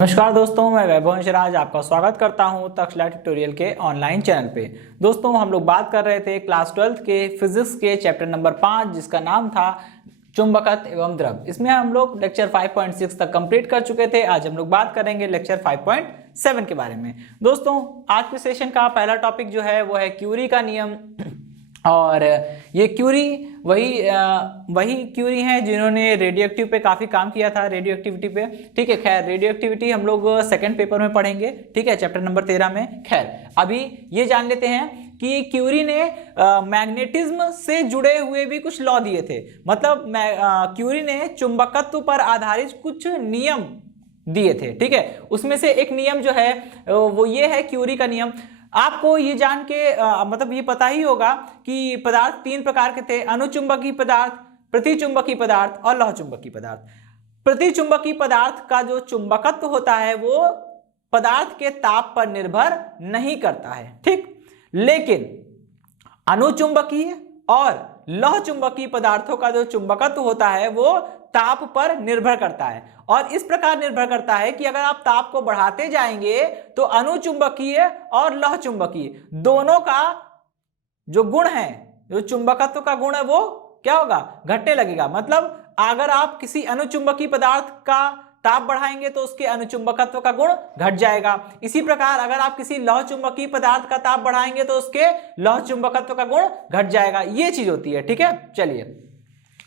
नमस्कार दोस्तों, मैं वैभव हंसराज आपका स्वागत करता हूं तक्षशिला ट्यूटोरियल के ऑनलाइन चैनल पे। दोस्तों, हम लोग बात कर रहे थे क्लास 12th के फिजिक्स के चैप्टर नंबर 5 जिसका नाम था चुंबकत्व एवं द्रव। इसमें हम लोग लेक्चर 5.6 तक कंप्लीट कर चुके थे। आज हम लोग बात करेंगे लेक्चर 5.7 के बारे में। दोस्तों, आज के सेशन का पहला टॉपिक जो है वो है क्यूरी का नियम। और ये क्यूरी वही क्यूरी हैं जिन्होंने रेडियो एक्टिव पे काफी काम किया था, रेडियो एक्टिविटी पे। ठीक है, खैर रेडियो एक्टिविटी हम लोग सेकंड पेपर में पढ़ेंगे, ठीक है, चैप्टर नंबर 13 में। खैर अभी ये जान लेते हैं कि क्यूरी ने मैग्नेटिज्म से जुड़े हुए भी कुछ लॉ दिए थे। मतलब क्यूरी ने चुंबकत्व पर आधारित कुछ नियम दिए थे। ठीक है, उसमें से एक नियम जो है वो ये है क्यूरी का नियम। आपको ये जान के मतलब ये पता ही होगा कि पदार्थ तीन प्रकार के थे: अनुचुंबकीय पदार्थ, प्रतिचुंबकीय पदार्थ और लौहचुंबकीय पदार्थ। प्रतिचुंबकीय पदार्थ का जो चुंबकत्व होता है वो पदार्थ के ताप पर निर्भर नहीं करता है, ठीक। लेकिन अनुचुंबकीय और लौहचुंबकीय पदार्थों का जो चुंबकत्व होता है वो ताप पर निर्भर करता है। और इस प्रकार निर्भर करता है कि अगर आप ताप को बढ़ाते जाएंगे तो अनुचुंबकीय और लौहचुंबकीय दोनों का जो गुण है, जो चुंबकत्व का गुण है, वो क्या होगा? घटने लगेगा। मतलब अगर आप किसी अनुचुंबकीय पदार्थ का ताप बढ़ाएंगे तो उसके अनुचुंबकत्व का गुण घट जाएगा। इसी प्रकार अगर आप किसी लौहचुंबकीय पदार्थ का ताप बढ़ाएंगे तो उसके लौहचुंबकत्व का गुण घट जाएगा। ये चीज होती है, ठीक है। चलिए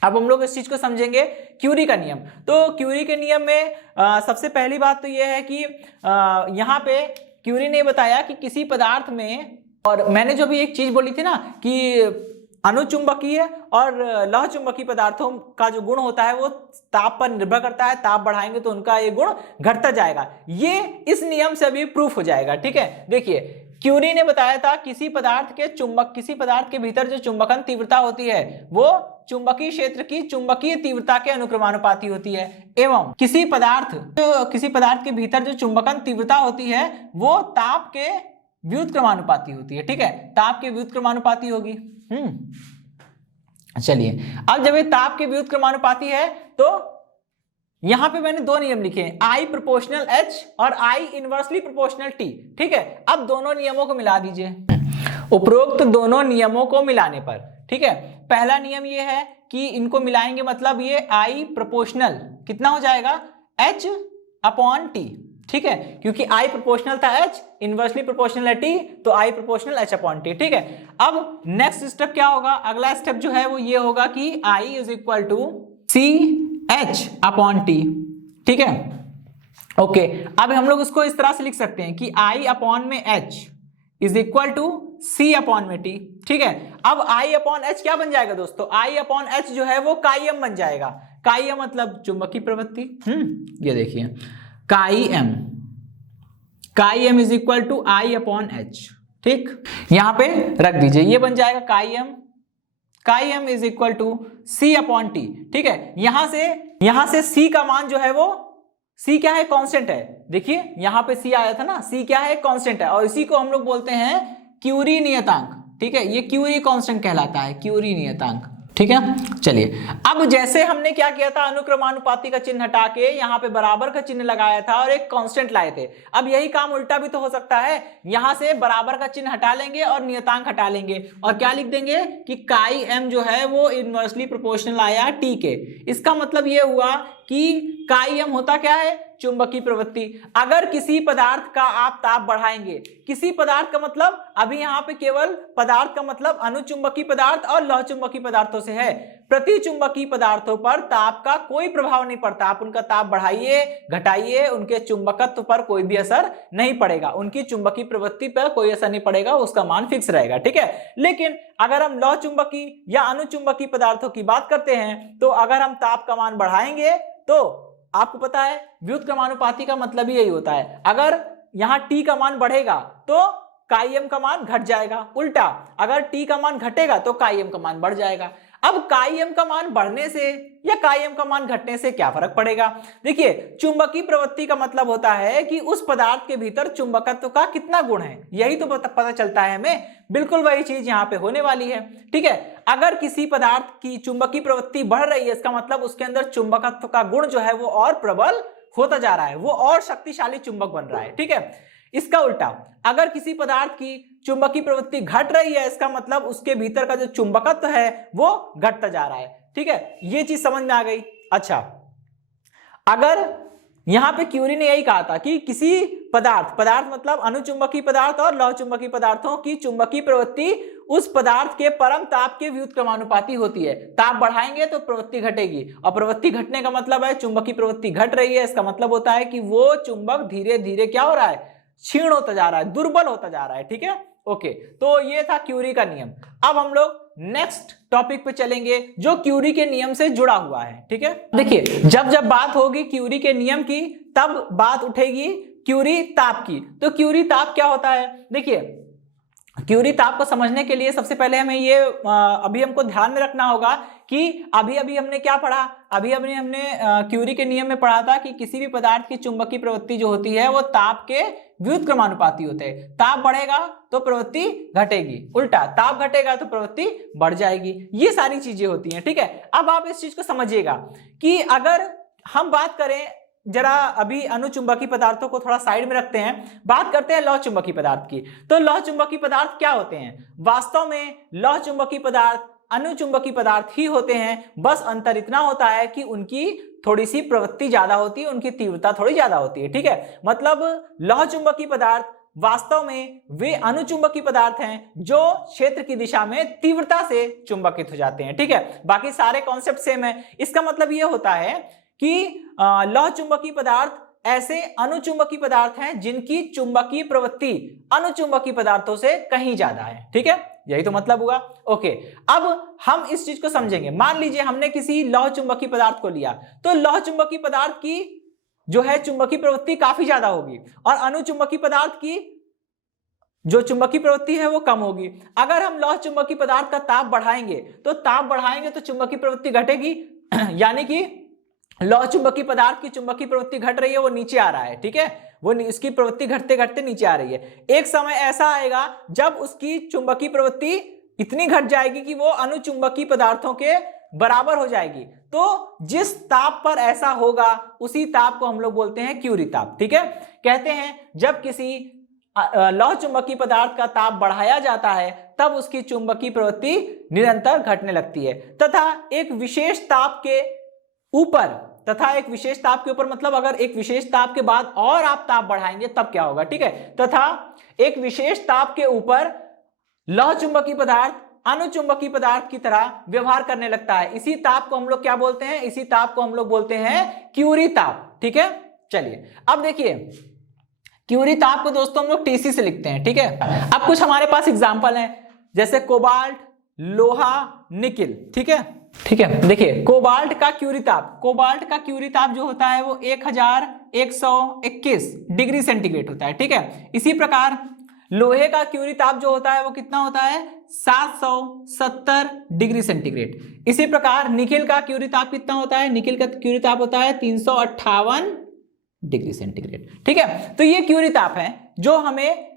अब हम लोग इस चीज को समझेंगे, क्यूरी का नियम। तो क्यूरी के नियम में सबसे पहली बात तो यह है कि यहाँ पे क्यूरी ने बताया कि किसी पदार्थ में, और मैंने जो भी एक चीज बोली थी ना कि अनुचुंबकीय और लौहचुंबकीय पदार्थों का जो गुण होता है वो ताप पर निर्भर करता है। ताप बढ़ाएंगे तो उनका ये गुण घटता जाएगा। ये इस नियम से भी प्रूफ हो जाएगा, ठीक है। देखिए, क्यूरी ने बताया था किसी पदार्थ के भीतर जो चुंबकन तीव्रता होती है वो चुंबकीय क्षेत्र की चुंबकीय तीव्रता के अनुक्रमानुपाती होती है, एवं किसी पदार्थ के भीतर जो चुंबकन तीव्रता होती है वो ताप के व्युत्क्रमानुपाती होती है, ठीक है। ताप के व्युत्क्रमानुपाती होगी। चलिए, अब जब ये ताप के व्युत्क्रमानुपाती है तो यहां पे मैंने दो नियम लिखे हैं, I प्रोपोर्शनल H और I इनवर्सली प्रोपोर्शनल T, ठीक है। अब दोनों नियमों को मिला दीजिए। उपरोक्त दोनों नियमों को मिलाने पर, ठीक है, पहला नियम ये है कि इनको मिलाएंगे, मतलब ये I प्रोपोर्शनल कितना हो जाएगा? H अपॉन T, ठीक है, क्योंकि I प्रोपोर्शनल था H, इनवर्सली प्रोपोर्शनल है T, तो I proportional H upon T, ठीक है। अब नेक्स्ट स्टेप क्या होगा? अगला स्टेप जो है वो ये होगा कि I is equal to CH upon T, ठीक है। ओके, अब हम लोग उसको इस तरह से लिख सकते हैं कि I अपॉन में H is equal to C upon में T, ठीक है। अब I अपॉन H क्या बन जाएगा दोस्तों? I अपॉन H जो है वो काई M बन जाएगा। काई M मतलब चुंबकीय प्रवृत्ति। ये देखिए, chi M is equal to I upon H, ठीक। यहां पे रख दीजिए, ये बन जाएगा chi M is equal to C upon T, ठीक है। यहां से C का मान जो है वो, C क्या है? कांस्टेंट है। देखिए यहां पे C आया था ना, C क्या है? कांस्टेंट है, और इसी को हम लोग बोलते हैं क्यूरी नियतांक, ठीक है। ये क्यूरी कांस्टेंट कहलाता है, क्यूरी नियतांक, ठीक है। चलिए, अब जैसे हमने क्या किया था, अनुक्रमानुपाती का चिन्ह हटा के यहाँ पे बराबर का चिन्ह लगाया था और एक कांस्टेंट लाए थे। अब यही काम उल्टा भी तो हो सकता है, यहां से बराबर का चिन्ह हटा लेंगे और नियतांक हटा लेंगे और क्या लिख देंगे कि काई M जो है वो इनवर्सली प्रोपोर्शनल आया T के। इसका मतलब ये हुआ कि काई M होता क्या है? चुंबकीय प्रवृत्ति। अगर किसी पदार्थ का आप ताप बढ़ाएंगे, किसी पदार्थ का मतलब अभी यहाँ पे केवल पदार्थ का मतलब अनुचुंबकीय पदार्थ और लौहचुंबकीय पदार्थों से है। प्रतिचुंबकीय पदार्थों पर ताप का कोई प्रभाव नहीं पड़ता। आप उनका ताप बढ़ाइए घटाइए, उनके चुंबकत्व पर कोई भी असर नहीं पड़ेगा, उनकी चुंबकीय प्रवृत्ति पर कोई असर नहीं पड़ेगा, उसका मान फिक्स रहेगा, ठीक है। लेकिन अगर हम लौहचुंबकीय या अनुचुंबकीय पदार्थों की बात करते हैं तो अगर हम ताप का मान बढ़ाएंगे तो आपको पता है व्युत्क्रमानुपाती का मतलब ही यही होता है। अगर यहां T का मान बढ़ेगा तो काई M का मान घट जाएगा, उल्टा अगर T का मान घटेगा तो काई M का मान बढ़ जाएगा। अब काई M का मान बढ़ने से या काई M का मान घटने से क्या फर्क पड़ेगा? देखिए, चुंबकीय प्रवृत्ति का मतलब होता है कि उस पदार्थ के भीतर चुंबकत्व का कितना गुण है, यही तो पता चलता है हमें। बिल्कुल वही चीज यहाँ पे होने वाली है, ठीक है। अगर किसी पदार्थ की चुंबकीय प्रवृत्ति बढ़ रही है, इसका मतलब उसके अंदर चुंबकत्व का गुण जो है वो और प्रबल होता जा रहा है, वो और शक्तिशाली चुंबक बन रहा है। ठीक है, इसका उल्टा अगर किसी पदार्थ की चुंबकीय प्रवृत्ति घट रही है, इसका मतलब उसके भीतर का जो चुंबकत्व है वो घटता जा रहा है। ठीक है, ये चीज समझ में आ गई। अच्छा, अगर यहां पे क्यूरी ने यही कहा था कि किसी पदार्थ मतलब अणुचुंबकीय पदार्थ और लौह चुंबकीय पदार्थों की चुंबकीय प्रवृत्ति उस पदार्थ के परम ताप के व्युत्क्रमानुपाती होती है। ताप बढ़ाएंगे तो प्रवृत्ति घटेगी, और प्रवृत्ति घटने का मतलब है चुंबकीय प्रवृत्ति घट रही है, इसका मतलब होता है कि वो चुंबक धीरे धीरे क्या हो रहा है, क्षीण होता जा रहा है, दुर्बल होता जा रहा है। ठीक है, ओके, तो ये था क्यूरी का नियम। अब हम लोग नेक्स्ट टॉपिक पे चलेंगे जो क्यूरी के नियम से जुड़ा हुआ है। ठीक है, देखिए जब बात होगी क्यूरी के नियम की, तब बात उठेगी क्यूरी ताप की। तो क्यूरी ताप क्या होता है? देखिए, क्यूरी ताप को समझने के लिए सबसे पहले हमें ये अभी हमको ध्यान में रखना होगा कि अभी हमने क्या पढ़ा, अभी हमने क्यूरी के नियम में पढ़ा था कि किसी भी पदार्थ की चुंबकीय प्रवृत्ति जो होती है वो ताप के व्युत्क्रमानुपाती होते हैं। ताप बढ़ेगा तो प्रवृत्ति घटेगी, उल्टा ताप घटेगा तो प्रवृत्ति बढ़ जाएगी। ये सारी चीजें होती हैं। ठीक है, अब आप इस चीज को समझिएगा कि अगर हम बात करें, जरा अभी अणुचुंबकीय पदार्थों को थोड़ा साइड में रखते हैं, बात करते हैं लौह चुंबकीय पदार्थ की। तो लौह चुंबकीय पदार्थ क्या होते हैं? वास्तव में लौह चुंबकीय पदार्थ अणुचुंबकीय पदार्थ ही होते हैं, बस अंतर इतना होता है कि उनकी थोड़ी सी प्रवृत्ति ज्यादा होती है, उनकी तीव्रता थोड़ी ज्यादा होती है। ठीक है, मतलब लौह चुंबकीय पदार्थ वास्तव में वे अणुचुंबकीय पदार्थ हैं जो क्षेत्र की दिशा में तीव्रता से चुंबकित हो जाते हैं। ठीक है, बाकी सारे कॉन्सेप्ट सेम है। इसका मतलब यह होता है कि लौह चुंबकीय पदार्थ ऐसे अणुचुंबकीय पदार्थ हैं जिनकी चुंबकीय प्रवृत्ति अणुचुंबकीय पदार्थों से कहीं ज्यादा है। ठीक है, यही तो मतलब हुआ। ओके, अब हम इस चीज को समझेंगे। मान लीजिए हमने किसी लौह चुंबकीय पदार्थ को लिया, तो लौह चुंबकीय पदार्थ की जो है चुंबकीय प्रवृत्ति काफी ज्यादा होगी और अणुचुंबकीय पदार्थ की जो चुंबकीय प्रवृत्ति है वो कम होगी। अगर हम लौह चुंबकीय पदार्थ का ताप बढ़ाएंगे तो चुंबकीय प्रवृत्ति घटेगी, यानी कि लौह चुंबकीय पदार्थ की चुंबकीय प्रवृत्ति घट रही है, वो नीचे आ रहा है। ठीक है, वो इसकी प्रवृत्ति घटते घटते नीचे आ रही है। एक समय ऐसा आएगा जब उसकी चुंबकीय प्रवृत्ति इतनी घट जाएगी कि वो अणुचुंबकीय पदार्थों के बराबर हो जाएगी। तो जिस ताप पर ऐसा होगा उसी ताप को हम लोग बोलते हैं क्यूरी ताप। ठीक है, कहते हैं जब किसी लौह चुंबकीय पदार्थ का ताप बढ़ाया जाता है तब उसकी चुंबकीय प्रवृत्ति निरंतर घटने लगती है, तथा एक विशेष ताप के ऊपर मतलब अगर एक विशेष ताप के बाद और आप ताप बढ़ाएंगे तब क्या होगा। ठीक है, तथा एक विशेष ताप के ऊपर लौह चुंबकीय पदार्थ अणुचुंबकीय पदार्थ की तरह व्यवहार करने लगता है। इसी ताप को हम लोग क्या बोलते हैं? इसी ताप को हम लोग बोलते हैं क्यूरी ताप। ठीक है, चलिए अब देखिए क्यूरी ताप को दोस्तों हम लोग टीसी से लिखते हैं। ठीक है, अब कुछ हमारे पास एग्जांपल हैं, जैसे कोबाल्ट, लोहा, निकिल। ठीक है, देखिए कोबाल्ट का क्यूरी ताप जो होता है वो 1121 डिग्री सेंटीग्रेड होता है। ठीक है, इसी प्रकार लोहे का क्यूरी ताप जो होता है वो कितना होता है? 770 डिग्री सेंटीग्रेड। इसी प्रकार निकिल का क्यूरी ताप कितना होता है? निकिल का क्यूरी ताप होता है 358 डिग्री सेंटीग्रेड। ठीक है, तो ये क्यूरी ताप है जो हमें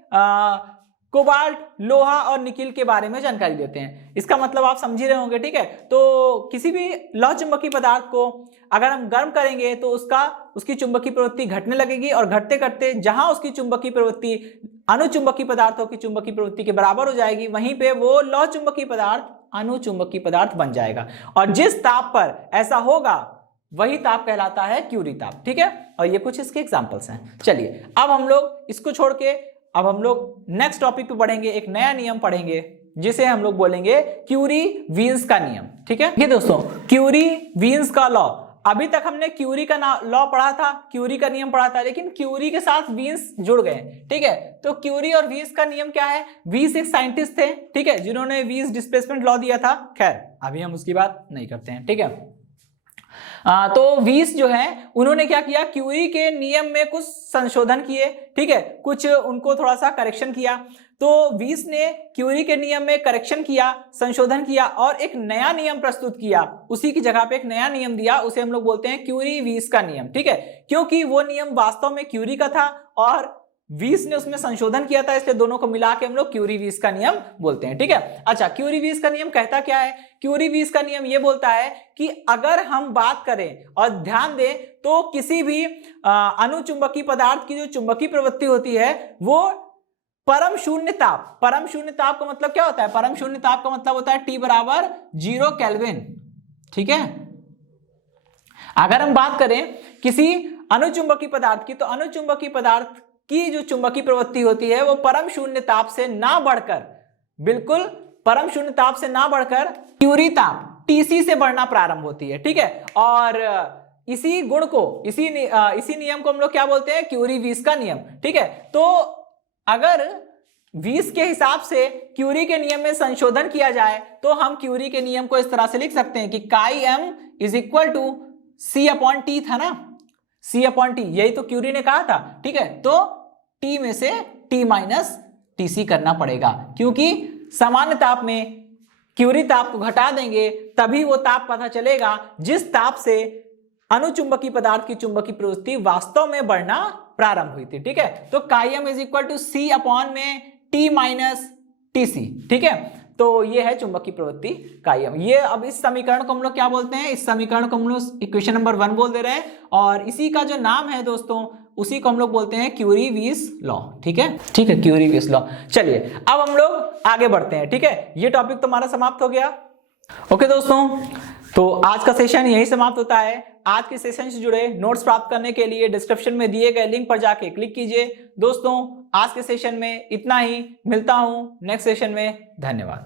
कोबाल्ट, लोहा और निकिल के बारे में जानकारी देते हैं। इसका मतलब आप समझ ही रहे होंगे। ठीक है, तो किसी भी लौह चुंबकीय पदार्थ को अगर हम गर्म करेंगे तो उसकी चुंबकीय प्रवृत्ति घटने लगेगी और घटते घटते जहां उसकी चुंबकीय प्रवृत्ति अणुचुंबकीय पदार्थों की चुंबकीय प्रवृत्ति के बराबर हो जाएगी, वहीं पे वो लौह चुंबकीय पदार्थ अणुचुंबकीय पदार्थ बन जाएगा। और जिस ताप पर ऐसा होगा वही ताप कहलाता है क्यूरी ताप। ठीक है, और ये कुछ इसके एग्जांपल्स हैं। चलिए अब हम लोग इसको छोड़ के अब हम लोग नेक्स्ट टॉपिक पे बढ़ेंगे, एक नया नियम पढ़ेंगे जिसे हम लोग बोलेंगे क्यूरी वीन्स का नियम। ठीक है, ये दोस्तों क्यूरी वीन्स का लॉ। अभी तक हमने क्यूरी का लॉ पढ़ा था, क्यूरी का नियम पढ़ा था, लेकिन क्यूरी के साथ वीन्स जुड़ गए। ठीक है, तो क्यूरी और वीन्स का नियम क्या है? वीन्स एक साइंटिस्ट थे, ठीक है, जिन्होंने वीन्स डिस्प्लेसमेंट लॉ दिया था। खैर अभी हम उसकी बात नहीं करते हैं। ठीक है, तो वीस जो है उन्होंने क्या किया? क्यूरी के नियम में कुछ संशोधन किए। ठीक है, कुछ उनको थोड़ा सा करेक्शन किया। तो वीस ने क्यूरी के नियम में करेक्शन किया, संशोधन किया और एक नया नियम प्रस्तुत किया। उसी की जगह पे एक नया नियम दिया, उसे हम लोग बोलते हैं क्यूरी वीस का नियम। ठीक है, क्योंकि वो नियम वास्तव में क्यूरी का था और वीस ने उसमें संशोधन किया था, इसलिए दोनों को मिला के हम लोग क्यूरी-वीस का नियम बोलते हैं। ठीक है, अच्छा क्यूरी-वीस का नियम कहता क्या है? क्यूरी-वीस का नियम ये बोलता है कि अगर हम बात करें और ध्यान दें तो किसी भी अनुचुंबकीय पदार्थ की जो चुंबकीय प्रवृत्ति होती है वो परम शून्य ताप का मतलब क्या होता है? परम शून्य ताप का मतलब होता है T बराबर 0 केल्विन। ठीक है, अगर हम बात करें किसी अनुचुंबकीय पदार्थ की, तो अनुचुंबकीय पदार्थ की जो चुंबकीय प्रवृत्ति होती है वो परम शून्य ताप से ना बढ़कर, बिल्कुल परम शून्य ताप से ना बढ़कर क्यूरी ताप Tc से बढ़ना प्रारंभ होती है। ठीक है, और इसी गुण को, इसी नियम को हम लोग क्या बोलते हैं? क्यूरी-वीस का नियम। ठीक है, तो अगर वीस के हिसाब से क्यूरी के नियम में संशोधन किया जाए तो हम क्यूरी के नियम को इस तरह से लिख सकते हैं कि काई m is equal to C/T था ना, C/T, यही तो क्यूरी ने कहा था। ठीक है, तो T में से T माइनस Tc करना पड़ेगा, क्योंकि सामान्य ताप में क्यूरी ताप को घटा देंगे तभी वो ताप पता चलेगा जिस ताप से अनुचुंबकीय पदार्थ की चुंबकीय प्रवृत्ति वास्तव में बढ़ना प्रारंभ हुई थी। ठीक है, तो chi m is equal to C upon में T माइनस Tc। ठीक है, तो ये है चुंबकीय प्रवृत्ति काई m। ये अब इस समीकरण को हम लोग क्या बोलते हैं? इस समीकरण को हम लोग इक्वेशन नंबर 1 बोल दे रहे हैं, और इसी का जो नाम है दोस्तों उसी को हम लोग बोलते हैं क्यूरी-वीस लॉ। ठीक है, ठीक है, क्यूरी-वीस लॉ। चलिए अब हम लोग आगे बढ़ते हैं। ठीक है, ये टॉपिक तो हमारा समाप्त हो गया। ओके दोस्तों, तो आज का सेशन यही समाप्त होता है। आज के सेशन से जुड़े नोट्स प्राप्त करने के लिए डिस्क्रिप्शन में दिए गए लिंक पर जाके क्लिक कीजिए। दोस्तों आज के सेशन में इतना ही, मिलता हूं नेक्स्ट सेशन में। धन्यवाद।